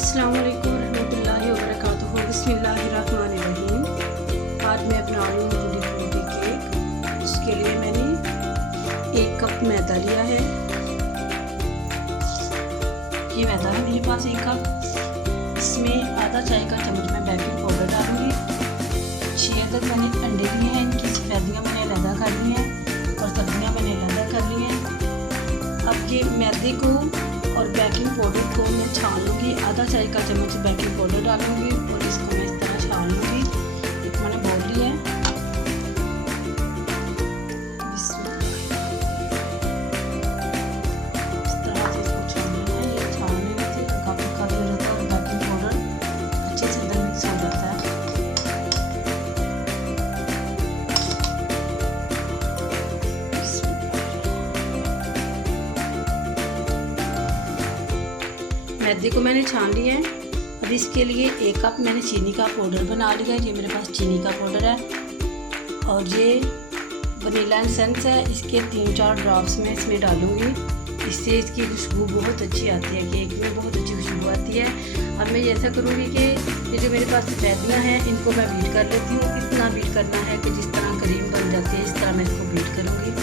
अस्सलाम वालेकुम रहमतुल्लाहि व बरकातुहू। बिस्मिल्लाहिर्रहमानिर्रहीम। आज मैं बना रही हूँ फ्रूटी केक। उसके लिए मैंने 1 कप मैदा लिया है। ये मैदा है मेरे पास 1 कप। इसमें आधा चाय का चम्मच मैं बेकिंग पाउडर डालूँगी। 6 अदद मैंने अंडे लिए हैं। इनकी सफ़ेदियाँ मैंने अलग कर ली हैं और सब्जियाँ मैंने अलग कर ली हैं। अब ये मैदे को और बेकिंग पाउडर को मैं छान लूँगी। आधा चाय का चम्मच बेकिंग पाउडर डालूँगी और इसको मैं इस तरह छान लूँगी। एक मैंने बाउल लिया है। इस तरह से इसको छान लेना है। ये छानने से काफ़ी काफ़ी हो जाता है और बेकिंग पाउडर अच्छे से अंदर मिक्स हो जाता है। मैदे को मैंने छान लिया है। अब इसके लिए 1 कप मैंने चीनी का पाउडर बना लिया है। ये मेरे पास चीनी का पाउडर है और ये वनीला एसेंस है। इसके 3-4 ड्रॉप्स मैं इसमें डालूँगी। इससे इसकी खुशबू बहुत अच्छी आती है। केक में बहुत अच्छी खुशबू आती है। अब मैं ऐसा करूँगी कि ये जो मेरे पास सफ़ेदियाँ हैं इनको मैं बीट कर लेती हूँ। इतना बीट करना है कि जिस तरह क्रीम बन जाती है इस तरह मैं इसको बीट करूँगी।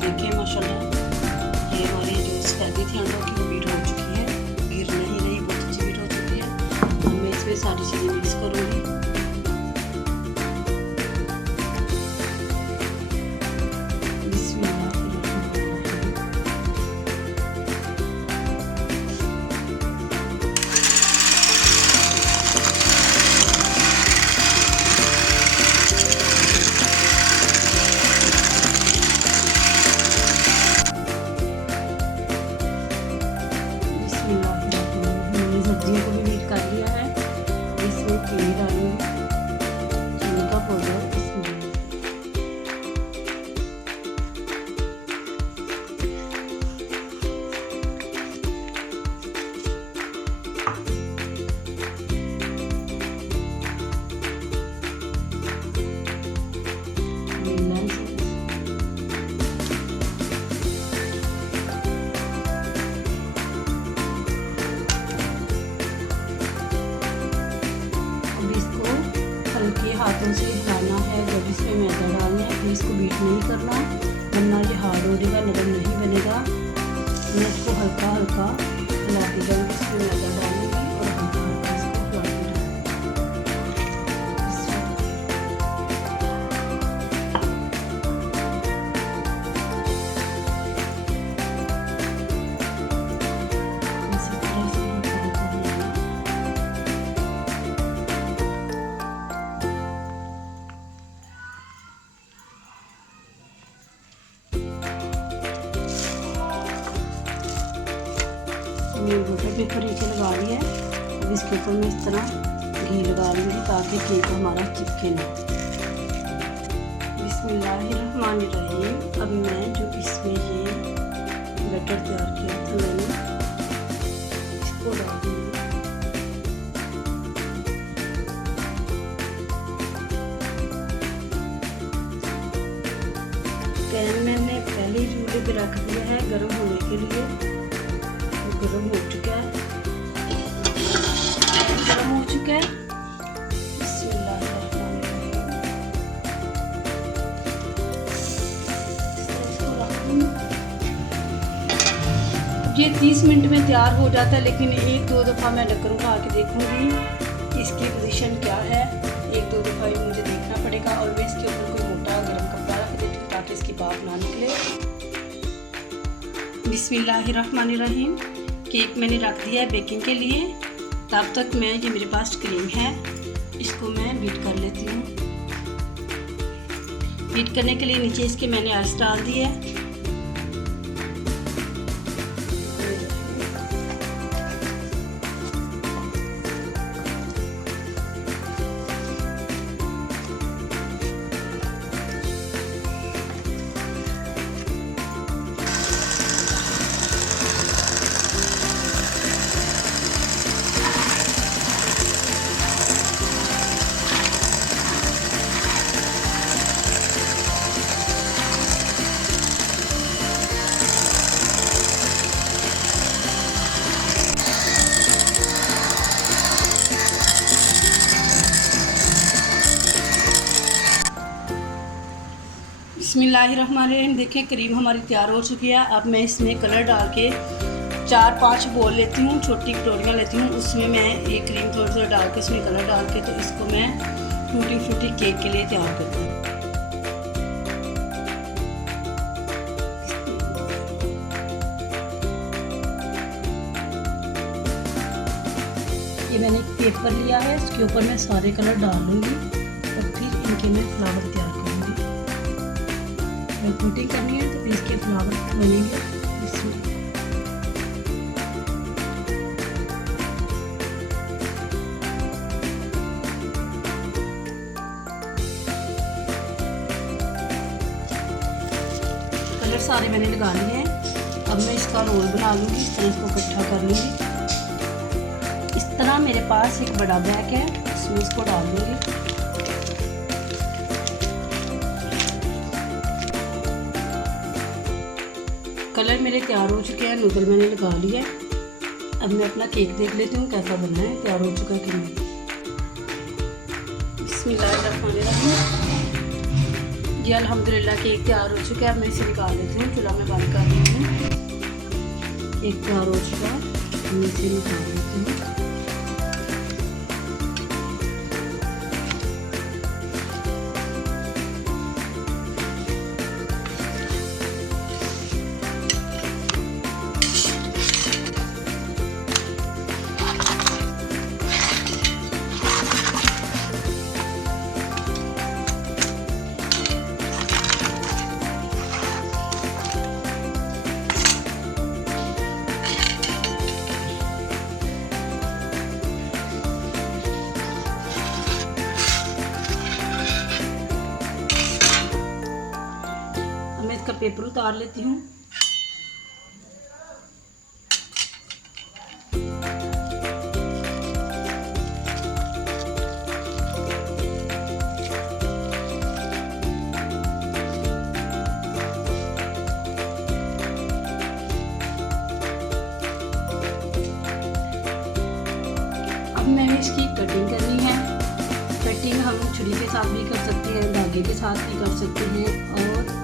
देखिए माशाल्लाह ये हमारी जो सफ़ेदी थी अंडों की वो बीट हो चुकी है। गिर नहीं रही, बहुत अच्छी बीट हो चुकी है। अब मैं इसमें सारी चीज़ें मिक्स करूँगी। मैंने सब्जियों को भी बीट कर लिया है। इसमें चीनी डालूंगी, चीनी का पाउडर इसमें हल्के हाथों से हिलाना है। जब इसमें मैदा डालना है तो इसको बीट नहीं करना वरना ये हार्ड हो जाएगा, नरम नहीं बनेगा। मैं इसको हल्का हल्का हिलाती जाऊँगी। इसमें मैदा डालूँगी और हल्का हल्का इसको हिलाती बटर पेपर नीचे लगा लिया है। अब इसके ऊपर मैं इस तरह घी लगा लूँगी ताकि केक हमारा चिपके ना। बिस्मिल्लाहिर्रहमानिर्रहीम। अब मैं जो इसमें ये बटर तैयार किया था मैंने इसको डाल दूँगी। पैन मैंने पहले ही चूल्हे पे रख दिया है गर्म होने के लिए। गर्म हो चुका है, गर्म हो चुका है। ये 30 मिनट में तैयार हो जाता है, लेकिन 1-2 दफ़ा मैं ढक्कन उठा के देखूंगी इसकी पोजीशन क्या है। 1-2 दफ़ा मुझे देखना पड़ेगा और मैं इसके ऊपर कोई मोटा ताकि इसकी भाप ना निकले। बिस्मिल्लाहिर्रहमानिर्रहीम। केक मैंने रख दिया है बेकिंग के लिए। तब तक ये मेरे पास क्रीम है, इसको मैं बीट कर लेती हूँ। बीट करने के लिए नीचे इसके मैंने आइस डाल दी है। बिस्मिल्लाहिर्रहमानिर्रहीम। देखें क्रीम हमारी तैयार हो चुकी है। अब मैं इसमें कलर डाल के 4-5 बोल लेती हूँ, छोटी कटोरियाँ लेती हूँ, उसमें मैं ये क्रीम थोड़ा थोड़ा डाल के उसमें कलर डाल के तो इसको मैं टूटी फ्रूटी केक के लिए तैयार करती हूँ। ये मैंने एक पेपर लिया है, इसके ऊपर मैं सारे कलर डाल लूँगी और फिर इनके मैं फ्लावर तैयार करूँगी। कोटिंग करनी है तो इसके फ्लावर बनेंगे इसमें। कलर सारे मैंने लगा लिए हैं। अब मैं इसका रोल बना लूँगी, इस तरह इसको इकट्ठा कर लूँगी। इस तरह मेरे पास एक बड़ा बैग है, इसमें इसको डाल दूँगी। कलर मेरे तैयार हो चुके हैं, नूडल मैंने लगा लिया है। अब मैं अपना केक देख लेती हूँ कैसा बना है, तैयार हो चुका है कि नहीं। बिस्मिल्लाहिर्रहमानिर्रहीम। ये अल्हम्दुलिल्लाह केक तैयार हो चुका है। अब मैं इसे निकाल लेती हूँ, चूल्हा में बंद कर लेती हूँ। केक तैयार हो चुका है, मैं इसे निकाल लेती हूँ। इसका पेपर उतार लेती हूँ। अब मैंने इसकी कटिंग करनी है। कटिंग हम छुरी के साथ भी कर सकते हैं, धागे के साथ भी कर सकते हैं। और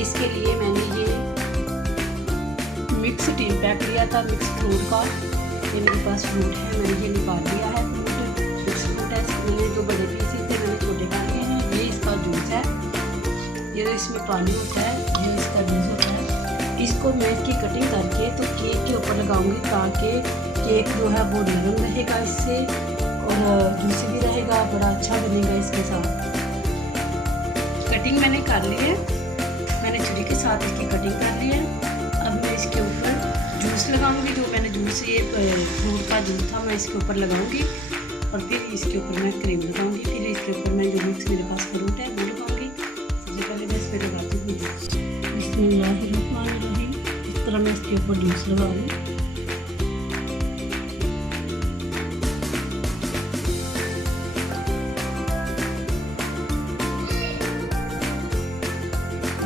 इसके लिए मैंने ये मिक्स टीन पैक लिया था, मिक्स फ्रूट का। ये मेरे पास फ्रूट है, मैंने ये निकाल लिया है। फ्रूट मिक्स फ्रूट है, मैंने जो बड़े पीसेस थे मैंने छोटे कर लिए हैं। ये इसका जूस है, ये इसमें पानी होता है, ये इसका जूस होता है। इसको मैं इसकी कटिंग करके तो केक के ऊपर लगाऊंगी ताकि केक जो है वो नरम रहेगा इससे और जूसी भी रहेगा, बड़ा अच्छा बनेगा इसके साथ। कटिंग मैंने कर ली है, मैंने छुरी के साथ इसकी कटिंग कर ली है। अब मैं इसके ऊपर जूस लगाऊंगी, जो मैंने जूस ये फ्रूट का जूस था मैं इसके ऊपर लगाऊंगी और फिर इसके ऊपर मैं क्रीम लगाऊंगी। फिर इसके ऊपर मैं जो मिक्स मेरे पास फ्रूट है वो लगाऊंगी। सबसे पहले मैं इस पर लगाती हूँ जूस। बिस्मिल्लाहिर्रहमानिर्रहीम। इस तरह मैं इसके ऊपर जूस लगा लूँ।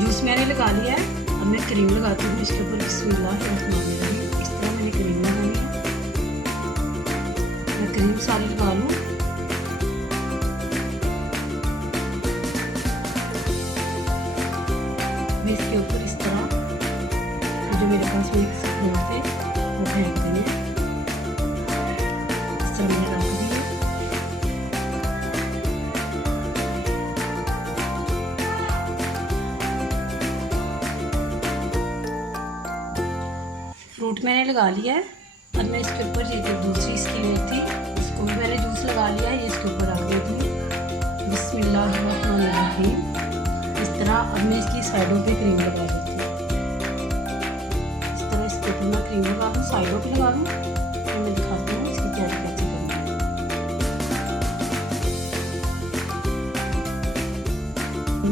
जूस मैंने लगा लिया है। अब मैं क्रीम लगाती हूँ इसके ऊपर। बिस्मिल्लाहिर्रहमानिर्रहीम। इस तरह मैंने क्रीम लगानी है। मैं क्रीम सारी लगा लूँ। मैं इसके ऊपर इस तरह जो मेरे पास मिक्स फ्रूट थे वो फेंक देने हैं। इस तरह मैंने रख दिए। फ्रूट मैंने लगा लिया है। अब मैं इसके ऊपर ये जो दूसरी इसकी लेयर थी इसको भी मैंने जूस लगा लिया है, ये इसके ऊपर रख देती हूँ। बिस्मिल्लाहिर्रहमानिर्रहीम। इस तरह अब मैं इसकी साइडों पे क्रीम लगा देती हूँ। इस तरह इसके ऊपर मैं क्रीम लगा दूँ, साइडों पे लगा दूँ। फिर मैं दिखाती हूँ इसकी तैयारी कैसे करनी है।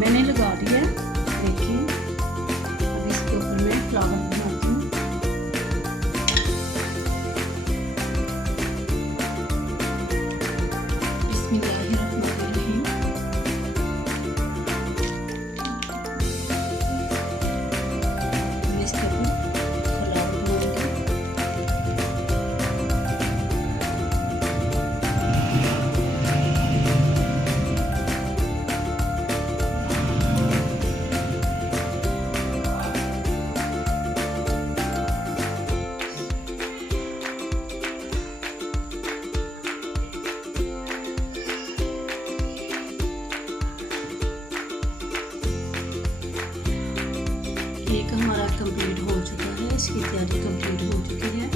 मैंने लगा दिया है, देखिए। अब इसके ऊपर मैं फ्लावर बनाती हूँ। बिस्मिल्लाहिर्रहमानिर्रहीम। इसके ऊपर फ्लावर बनाऊंगी। केक हमारा कंप्लीट हो चुका है, इसकी तैयारी कंप्लीट हो चुकी है।